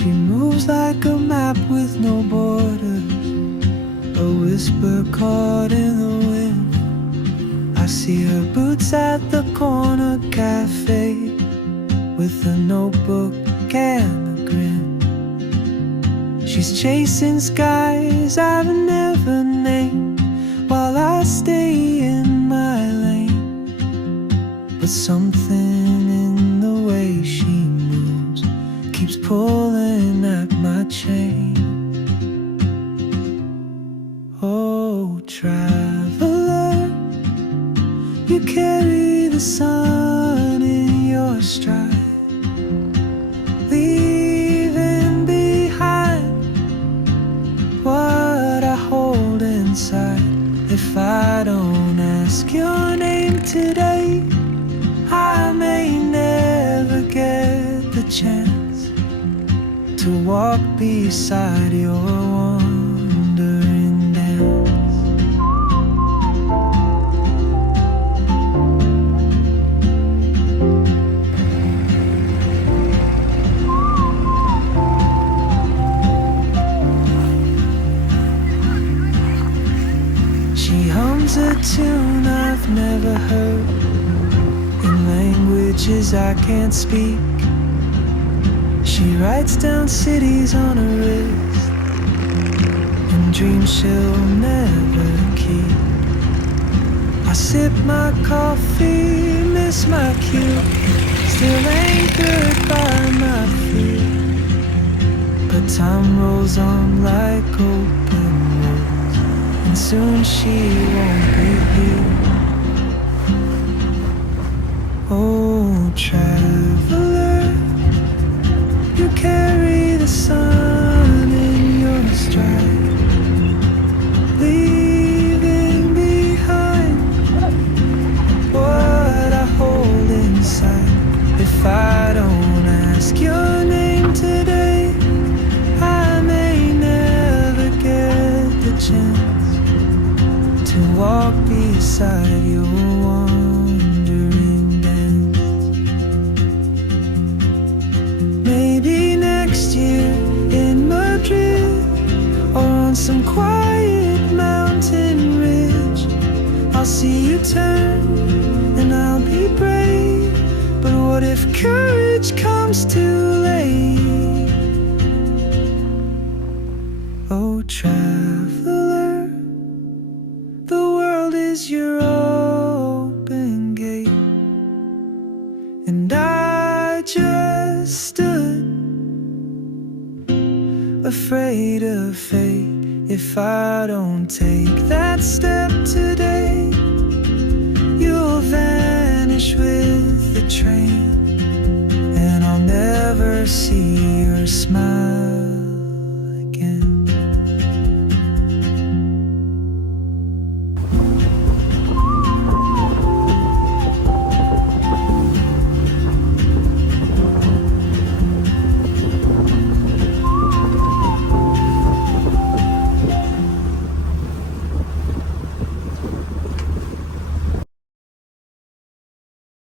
She moves like a map with no borders, a whisper caught in the wind. I see her boots at the corner cafe, with a notebook and a grin. She's chasing skies I've never named, while I stay in my lane. But something in the way she moves keeps pulling at my chain. Oh, traveler, you carry the sun in your stride, leaving behind what I hold inside. If I don't ask your name today, I may never get the chance to walk beside your wandering dance. She hums a tune I've never heard, in languages I can't speak. She writes down cities on her wrist, and dreams she'll never keep. I sip my coffee, miss my cue, still anchored by my feet. But time rolls on like open roads, and soon she won't be here. Oh, traveler, you carry the sun in your stride, leaving behind what I hold inside. If I don't ask your name today, I may never get the chance to walk beside your wandering dance. Maybe next year in Madrid, or on some quiet mountain ridge, I'll see you turn and I'll be brave. But what if courage comes too late? Oh, traveler, the world is your open gate, and I just stood afraid of fate. If I don't take that step today, you'll vanish with the train, and I'll never see